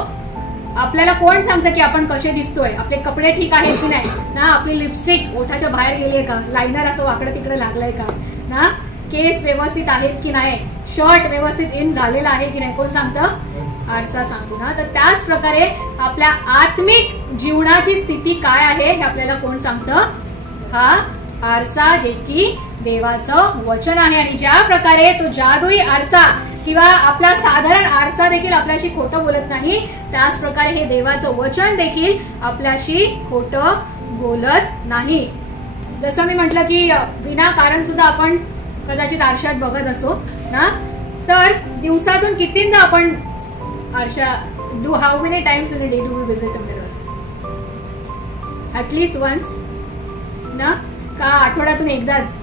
आपल्याला कोण सांगतं की आपण कसे दिसतोय, आपले कपडे ठीक आहेत की नाही ना, आपली लिपस्टिक ओठाच्या बाहेर गेलीये का, लायनर असं वाकडं तिकडे लागलंय का ना, केस व्यवस्थित आहेत की नाही, शर्ट व्यवस्थित इन झालेला आहे की नाही, कोण सांगतं, आरसा सांगतो ना. तर त्याच प्रकारे आपल्या आत्मिक जीवनाची स्थिती काय आहे हे आपल्याला कोण सांगतं, हा आरसा जे की देवाचं वचन आहे. आणि ज्या प्रकारे तो जादुई आरसा किंवा आपला साधारण आरसा देखील आपल्याशी खोटं बोलत नाही, त्याच प्रकारे हे देवाचं वचन देखील आपल्याशी खोटं बोलत नाही. जसं मी म्हटलं की विनाकारण सुद्धा आपण कदाचित आरशात बघत असो ना, तर दिवसातून कितींदा आपण आरशा, how many times in a day do we visit a mirror, at least once ना, का आठवड्यातून एकदाच,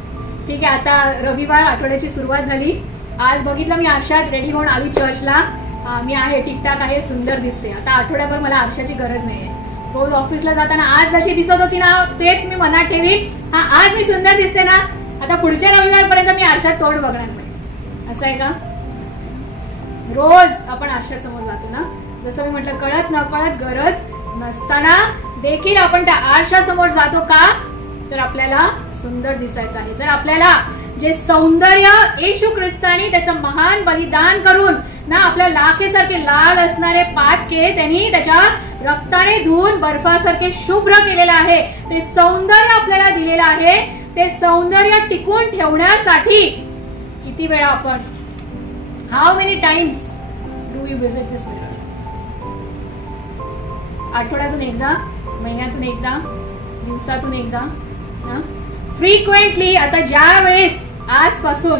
ठीक आहे. आता रविवार, आठवड्याची सुरुवात झाली, आज बघितलं मी आरशात रेडी होऊन आली चर्चला, मी आहे ठीकठाक आहे, सुंदर दिसते. आता आठवड्याभर मला आरशाची गरज नाहीये. रोज ऑफिसला जाताना आज जशी दिसत होती ना तेच मी मनात ठेवीन, हा आज मी सुंदर दिसते ना, आता पुढच्या रविवारपर्यंत मी आरशात तोंड बघणार नाही. असं आहे का, रोज आपण आरशासमोर जातो ना. जसं मी म्हटलं, कळत नकळत गरज नसताना देखील आपण त्या आरशासमोर जातो का, तर आपल्याला सुंदर दिसायचं आहे. जर आपल्याला जे सौंदर्य येशू ख्रिस्तानी त्याचं महान बलिदान करून ना आपल्या लाखेसारखे लाल असणारे पाटके त्यांनी त्याच्या रक्ताने धुवून बर्फासारखे शुभ्र केलेलं आहे, ते सौंदर्य आपल्याला दिलेलं आहे. ते सौंदर्य टिकून ठेवण्यासाठी किती वेळा आपण, how many times do you visit this mirror, आठवड्यातून एकदा, महिन्यातून एकदा, दिवसातून एकदा ना, फ्रिक्वेंटली. आता ज्या वेळेस आजपासून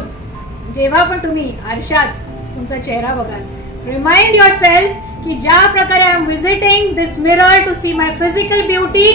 जेव्हा पण तुम्ही आरशात तुमचा चेहरा बघाल, रिमाइंड युअर सेल्फ की ज्या प्रकारे I am visiting this mirror to see my physical beauty,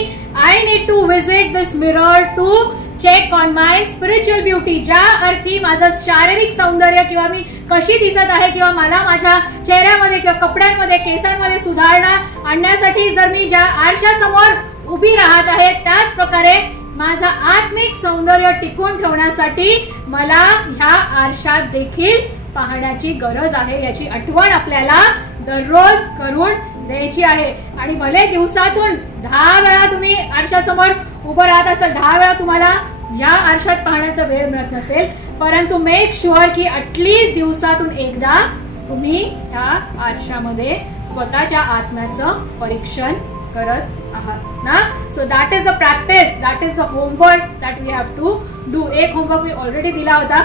I need to visit this mirror to check on my spiritual beauty. ज्या अर्थी माझं शारीरिक सौंदर्य किंवा मी कशी दिसत आहे किंवा मला माझ्या चेहऱ्यामध्ये किंवा कपड्यांमध्ये, केसांमध्ये सुधारणा आणण्यासाठी जर मी ज्या आरशासमोर उभी राहत आहे, त्याच प्रकारे माझं आत्मिक सौंदर्य टिकून ठेवण्यासाठी मला ह्या आरशात देखील पाहण्याची गरज आहे. याची आठवण आपल्याला दररोज करून द्यायची आहे. आणि भले दिवसातून 10 वेळा तुम्ही आरशासमोर उभं राहत असाल, 10 वेळा तुम्हाला या आरशात पाहण्याचा वेळ मिळत नसेल, परंतु मेक शुअर की ॲटलीस्ट दिवसातून एकदा तुम्ही ह्या आरशामध्ये स्वतःच्या आत्म्याचं परीक्षण करत आहात ना. So that is the practice, that is the homework that we have to do. एक होमवर्क मी ऑलरेडी दिला होता,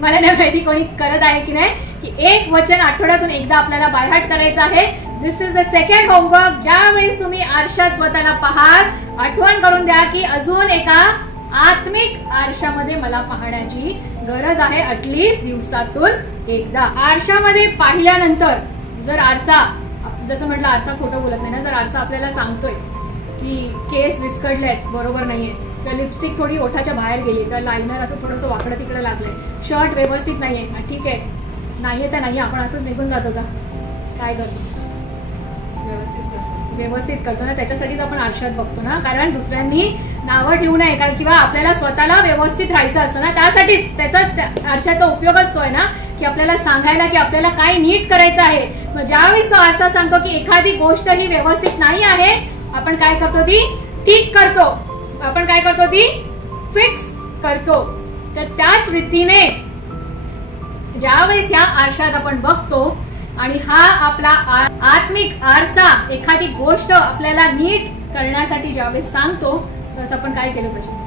मला नाही माहिती कोणी करत आहे की नाही, की एक वचन आठवड्यातून एकदा आपल्याला बायहार्ट करायचं आहे. दिस इज द सेकंड होमवर्क. ज्यावेळेस तुम्ही आरशात स्वतःला पाहाल, आठवण करून द्या की अजून एका आत्मिक आरशामध्ये मला पाहण्याची गरज आहे, ॲटलीस्ट दिवसातून एकदा. आरशामध्ये पाहिल्यानंतर जर आरसा, जसं म्हटलं आरसा खोटं बोलत नाही ना, जर आरसा आपल्याला सांगतोय की केस विस्कटलेत, बरोबर नाहीये, किंवा लिपस्टिक थोडी ओठाच्या बाहेर गेली, किंवा लायनर असं थोडंसं वाकडं तिकडे लागलंय, शर्ट व्यवस्थित नाहीये, ठीक आहे, नाहीये तर नाही, आपण असंच निघून जातो का, काय करतो, व्यवस्थित करतो ना. त्याच्यासाठीच आपण आरशात बघतो ना, कारण दुसऱ्यांनी नावं ठेवू नये, कारण किंवा आपल्याला स्वतःला व्यवस्थित राहायचं असतं ना, त्यासाठीच त्याचा आरशाचा उपयोग असतोय ना, की आपल्याला सांगायला की आपल्याला काय नीट करायचं आहे. मग ज्यावेळेस तो आरसा सांगतो की एखादी गोष्ट ही व्यवस्थित नाही आहे, आपण काय करतो, ती ठीक करतो, आपण काय करतो, ती फिक्स करतो. तर त्याच रीतीने ज्यावेळेस ह्या आरशात आपण बघतो आणि हा आपला आत्मिक आरसा एखादी गोष्ट आपल्याला नीट करण्यासाठी ज्यावेळेस सांगतो तसं आपण काय केलं पाहिजे.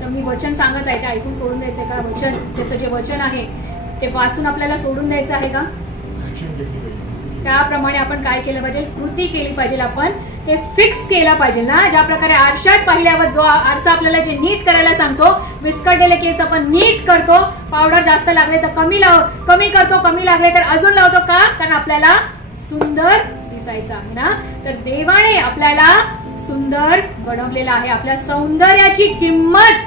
तर मी वचन सांगत आहे ते ऐकून सोडून द्यायचंय का? वचन, त्याचं जे वचन आहे ते वाचून आपल्याला सोडून द्यायचं आहे का? त्याप्रमाणे आपण काय केलं पाहिजे? कृती केली पाहिजे. आपण ते फिक्स केलं पाहिजे ना. ज्या प्रकारे आरशात पाहिल्यावर जो आरसा आपल्याला जे नीट करायला सांगतो, विस्कटलेले केस आपण नीट करतो, पावडर जास्त लागले तर कमी करतो, कमी लागले तर अजून लावतो. का? कारण आपल्याला सुंदर दिसायचं आहे ना. तर देवाने आपल्याला सुंदर बनवलेलं आहे. आपल्या सौंदर्याची किंमत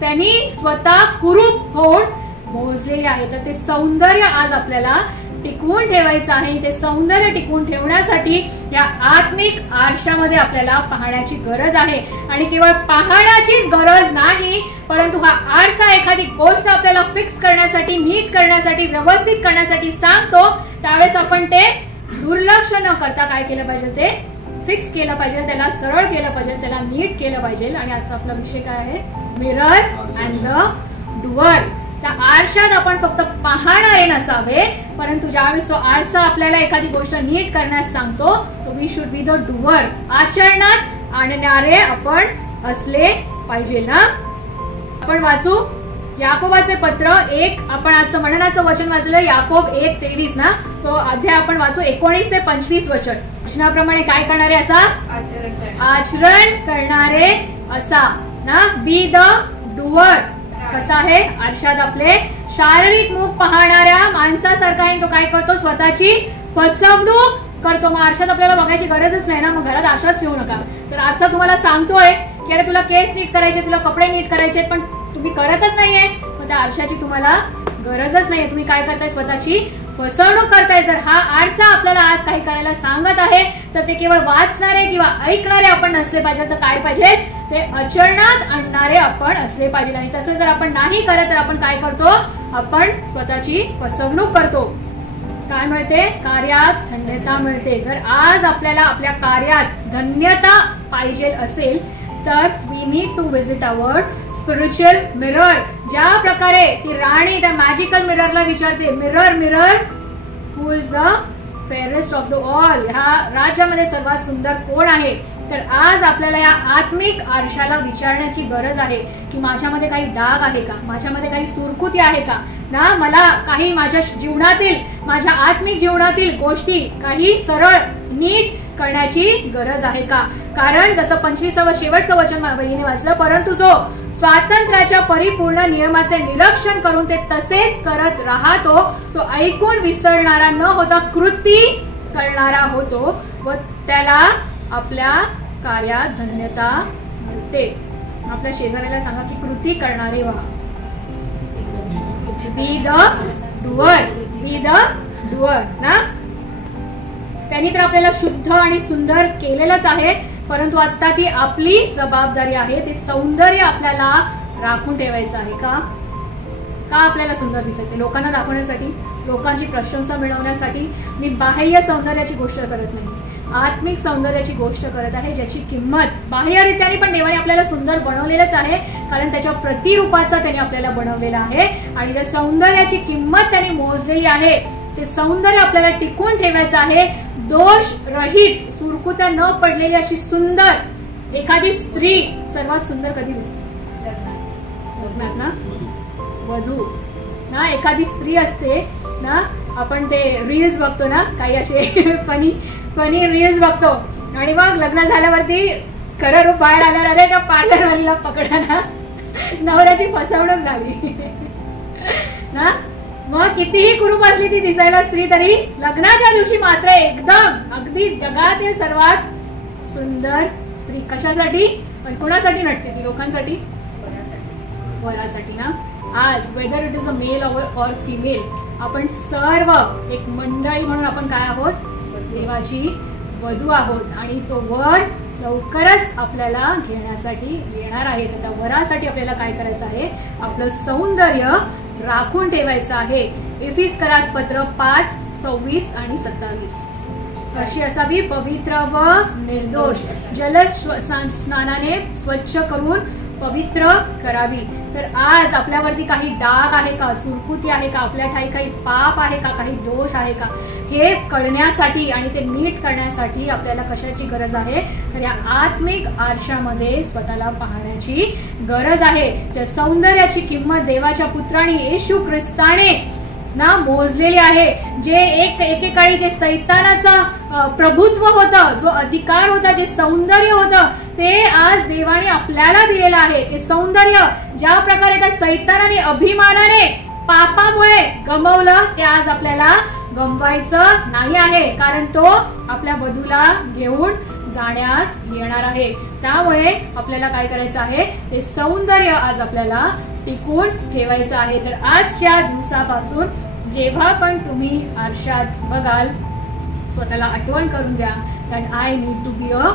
त्यांनी स्वतः कुरूप होऊन मोजलेली आहे. तर ते सौंदर्य आज आपल्याला टिकवून ठेवायचं आहे. ते सौंदर्य टिकवून ठेवण्यासाठी या आत्मिक आरशामध्ये आपल्याला पाहण्याची गरज आहे. आणि केवळ पाहण्याचीच गरज नाही, परंतु हा आरसा एखादी गोष्ट आपल्याला फिक्स करण्यासाठी, नीट करण्यासाठी, व्यवस्थित करण्यासाठी सांगतो. त्यावेळेस आपण ते दुर्लक्ष न करता काय केलं पाहिजे? ते फिक्स केलं पाहिजे, त्याला सरळ केलं पाहिजे, त्याला नीट केलं पाहिजे. आणि आजचा आपला विषय काय आहे? Mirror and the doer. त्या आरशात आपण फक्त पाहणारे नसावे, परंतु ज्यावेळेस तो आरसा आपल्याला एखादी गोष्ट नीट करण्यास सांगतो, तो we should be the doer. आचरणात आणणारे आपण असले पाहिजे ना. आपण वाचू याकोबाचे पत्र 1. आपण आजचं मननाचं वचन वाचलं याकोब 1:23 ना. तो अध्याय आपण वाचू 19 ते 25 वचन. वचनाप्रमाणे काय करणारे असा? आचरण करणारे असा ना. बी द डुअर. कसा आहे? आरशात आपले शारीरिक मुख पाहणाऱ्या माणसासारखा आहे. तो काय करतो? स्वतःची फसवणूक करतो. मग आरशात आपल्याला बघायची गरजच नाही ना. मग घरात आरशाच ठेवू नका. जर आरसा तुम्हाला सांगतोय की अरे तुला केस नीट करायचे, तुला कपडे नीट करायचे, पण तुम्ही करतच नाहीये, मग त्या आरशाची तुम्हाला गरजच नाहीये. तुम्ही काय करताय? स्वतःची फसवणूक करताय. जर हा आरसा आपल्याला आज काही करायला सांगत आहे तर ते केवळ वाचणारे किंवा ऐकणारे आपण नसले पाहिजे, तर काय पाहिजे? ते आचरणात आणणारे आपण असले पाहिजे. आणि तसं जर आपण नाही करत तर आपण काय करतो? आपण स्वतःची फसवणूक करतो. काय मिळते? कार्यात धन्यता मिळते. जर आज आपल्याला आपल्या कार्यात धन्यता पाहिजे असेल तर we need to visit our spiritual mirror. ज्या प्रकारे ती राणी त्या मॅजिकल मिररला विचारते, mirror mirror who is the fairest of the all. ह्या राज्यामध्ये सर्वात सुंदर कोण आहे? तर आज आपल्याला या आत्मिक आरशाला विचारण्याची गरज आहे की माझ्यामध्ये काही डाग आहे का? माझ्यामध्ये काही सुरकुती आहे का ना? मला काही माझ्या जीवनातील, माझ्या आत्मिक जीवनातील गोष्टी काही सरळ नीट करण्याची गरज आहे का? कारण जसं 25वं शेवटचं वचन बहिणीने वाचलं, परंतु जो स्वातंत्र्याच्या परिपूर्ण नियमाचे निरीक्षण करून ते तसेच करत राहतो, तो ऐकून विसरणारा न होता कृती करणारा होतो व त्याला आपल्या कार्यात धन्यता मिळते. आपल्या शेजाऱ्याला सांगा की कृती करणारे व्हा. बी the doer. B the doer ना. त्यांनी तर आपल्याला शुद्ध आणि सुंदर केलेलंच आहे, परंतु आता ती आपली जबाबदारी आहे. ते सौंदर्य आपल्याला राखून ठेवायचं आहे. का? आपल्याला सुंदर दिसायचं? लोकांना दाखवण्यासाठी, लोकांची प्रशंसा मिळवण्यासाठी. मी बाह्य सौंदर्याची गोष्ट करत नाही, आत्मिक सौंदर्याची गोष्ट करत आहे, ज्याची किंमत बाह्यरित्याने पण देवाने आपल्याला सुंदर बनवलेलंच आहे, कारण त्याच्या प्रतिरूपाचा त्यांनी आपल्याला बनवलेला आहे. आणि ज्या सौंदर्याची किंमत त्यांनी मोजलेली आहे, ते सौंदर्य आपल्याला टिकून ठेवायचं आहे. दोष रहित, सुरकुत्या न पडलेली अशी सुंदर एखादी स्त्री सर्वात सुंदर कधी दिसते? लग्नात ना. वधू ना. एखादी स्त्री असते ना. आपण ते रील्स बघतो ना, काही असे फनी रील्स बघतो, आणि मग लग्न झाल्यावरती खरं रूप बाहेर आल्यावर अरे त्या पार्लरवालीला पकडा ना, नवऱ्याची फसवणूक झाली ना. मग कितीही कुरूप असली ती दिसायला स्त्री, तरी लग्नाच्या दिवशी मात्र एकदम अगदी जगातील सर्वात सुंदर स्त्री. कशासाठी? कोणासाठी नटते ती? लोकांसाठी, वरासाठी ना. आज whether it is a male or female, आपण सर्व एक मंडळी म्हणून आपण काय आहोत? देवाची वधू आहोत. आणि तो वर लवकरच आपल्याला घेण्यासाठी येणार आहे. तर त्या वरासाठी आपल्याला काय करायचं आहे? आपलं सौंदर्य राखून ठेवायचं आहे. इफिस्करास पत्र 5:26 आणि 27. कशी असावी? पवित्र व निर्दोष, जल स्नानाने स्वच्छ करून पवित्र करावी. तर आज आपल्यावरती काही डाग आहे का, सुरकुती आहे का, आपल्या ठाई काही पाप आहे का, काही दोष आहे का, हे कळण्यासाठी आणि ते नीट करण्यासाठी आपल्याला कशाची गरज आहे, तर या आत्मिक आरशामध्ये स्वतःला पाहण्याची गरज आहे. ज्या सौंदर्याची किंमत देवाच्या पुत्राने येशू ख्रिस्ताने ना मोजलेली आहे, जे एकेकाळी जे सैतानाचं प्रभुत्व होतं, जो अधिकार होता, जे सौंदर्य होतं, ते आज देवाने आपल्याला दिलेलं आहे. ते सौंदर्य ज्या प्रकारे त्या सैतानाने अभिमानाने पापामुळे गमावलं, ते आज आपल्याला गमवायचं नाही आहे, कारण तो आपल्या वधूला घेऊन जाण्यास येणार आहे. त्यामुळे आपल्याला काय करायचं आहे, ते सौंदर्य आज आपल्याला टिकून ठेवायचं आहे. तर आजच्या दिवसापासून जेव्हा पण तुम्ही आरशात बघाल, स्वतःला आठवण करून द्या, that I need to be a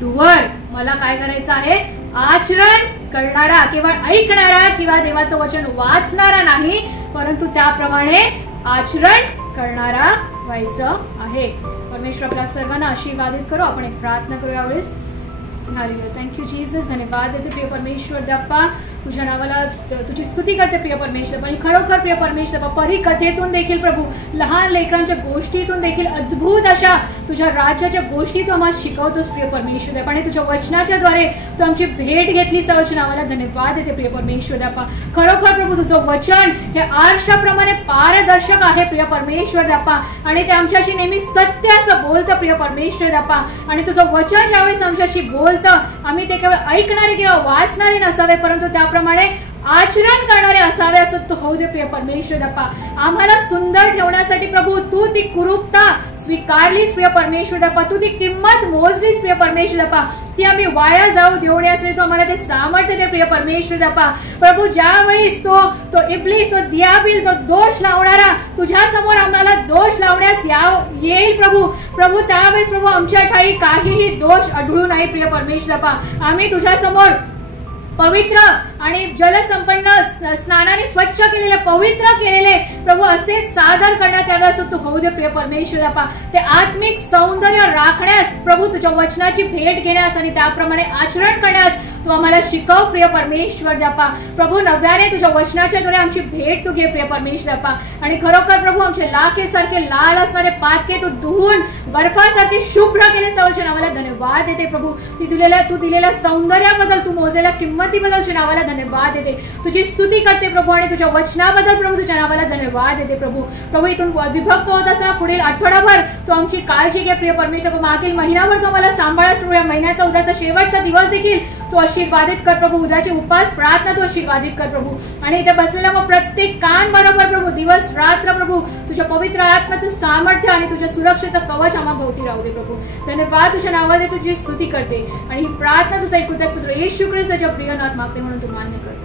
doer. मला काय करायचं आहे, आचरण करणारा, केवळ ऐकणारा किंवा देवाचं वचन वाचणारा नाही, परंतु त्याप्रमाणे आचरण करणारा व्हायचं आहे. परमेश्वर आपल्या सर्वांना आशीर्वादित करो. आपण एक प्रार्थना करू यावेळेस. हालेलुया. Thank you Jesus. धन्यवाद देते प्रिय परमेश्वर देवा, तुझ्या नावाला तुझी स्तुती करते प्रिय परमेश्वर. पण खरोखर प्रिय परमेश्वर, परिकथेतून देखील प्रभू, लहान लेकरांच्या गोष्टीतून देखील अद्भुत अशा तुझ्या राज्याच्या गोष्टी तू आम्हाला शिकवतोस प्रिय परमेश्वर देवा, आणि तुझ्या वचनाच्या द्वारे तू आमची भेट घेतलीस. त्याच्या नावाला धन्यवाद देते प्रिय परमेश्वर देवा. खरोखर प्रभू, तुझं वचन हे आरशाप्रमाणे पारदर्शक आहे प्रिय परमेश्वर देवा, आणि ते आमच्याशी नेहमी सत्य असं बोलतं प्रिय परमेश्वर देवा. आणि तुझं वचन ज्यावेळेस आमच्याशी बोलतं, आम्ही ते केवळ ऐकणारे किंवा वाचणारे नसावे, परंतु त्याप्रमाणे आचरण करणारे असावे असं तो होऊ दे प्रिय परमेश्वर देवा. आम्हाला सुंदर ठेवण्यासाठी प्रभू तू ती कुरूपता स्वीकारलीस प्रिय परमेश्वर देवा, तू ती किंमत मोजलीस प्रिय परमेश्वर देवा, ती आम्ही वाया जाऊ देऊ नये असे तू आम्हाला ते सामर्थ्य दे प्रिय परमेश्वर देवा. प्रभू, ज्यावेळेस तो इब्लीस, तो दियाबील, तो दोष लावणारा तुझ्या समोर आम्हाला दोष लावण्यास येईल प्रभू, त्यावेळेस प्रभू आमच्या ठाई काहीही दोष आढळू नाही प्रिय परमेश्वर देवा. आम्ही तुझ्या समोर पवित्र आणि जलसंपन्न स्नानाने स्वच्छ केलेले, पवित्र केलेले प्रभू असे सादर करण्यात यावे असं तू होऊ दे प्रिय परमेश्वर देवा. ते आत्मिक सौंदर्य राखण्यास प्रभू, तुझ्या वचनाची भेट घेण्यास आणि त्याप्रमाणे आचरण करण्यास तू आम्हाला शिकव प्रिय परमेश्वर देवा. प्रभू, नव्याने तुझ्या वचनाच्या द्वारे आमची भेट तू घे प्रिय परमेश्वर देवा. आणि खरोखर प्रभू, आमचे लाखेसारखे लाल असणारे पातके तू धुवून बर्फासारखे शुभ्र केले. त्याच्या नावाला धन्यवाद देते प्रभू. तू दिलेल्या सौंदर्याबद्दल, तू मोजेल्या किंमतीबद्दल तुझ्या नावाला धन्यवाद देते. तुझी स्तुती करते प्रभू, आणि तुझ्या वचनाबद्दल प्रभू तुझ्या नावाला धन्यवाद देते प्रभू. इथून विभक्त होत असताना पुढील आठवडाभर तू आमची काळजी घे प्रिय परमेश्वर. मागील महिन्याभर तू आम्हाला सांभाळास प्रभू. या महिन्याचा उद्याचा शेवटचा दिवस देखील तू आशीर्वादित कर प्रभू. उद्याचे उपास प्रार्थना तू आशीर्वादित कर प्रभू. आणि इथे बसलेल्या मग प्रत्येक कान बरोबर प्रभू, दिवस रात्र प्रभू तुझ्या पवित्र आत्म्याचं सामर्थ्य आणि तुझ्या सुरक्षेचं कवच आम्हा भोवती राहू दे प्रभू. धन्यवाद. तुझ्या नावाने तुझी स्तुती करते आणि ही प्रार्थना तुझा एक पुत्र येशू ख्रिस्ताच्या प्रिय नावात मागते म्हणून तू मान्य कर.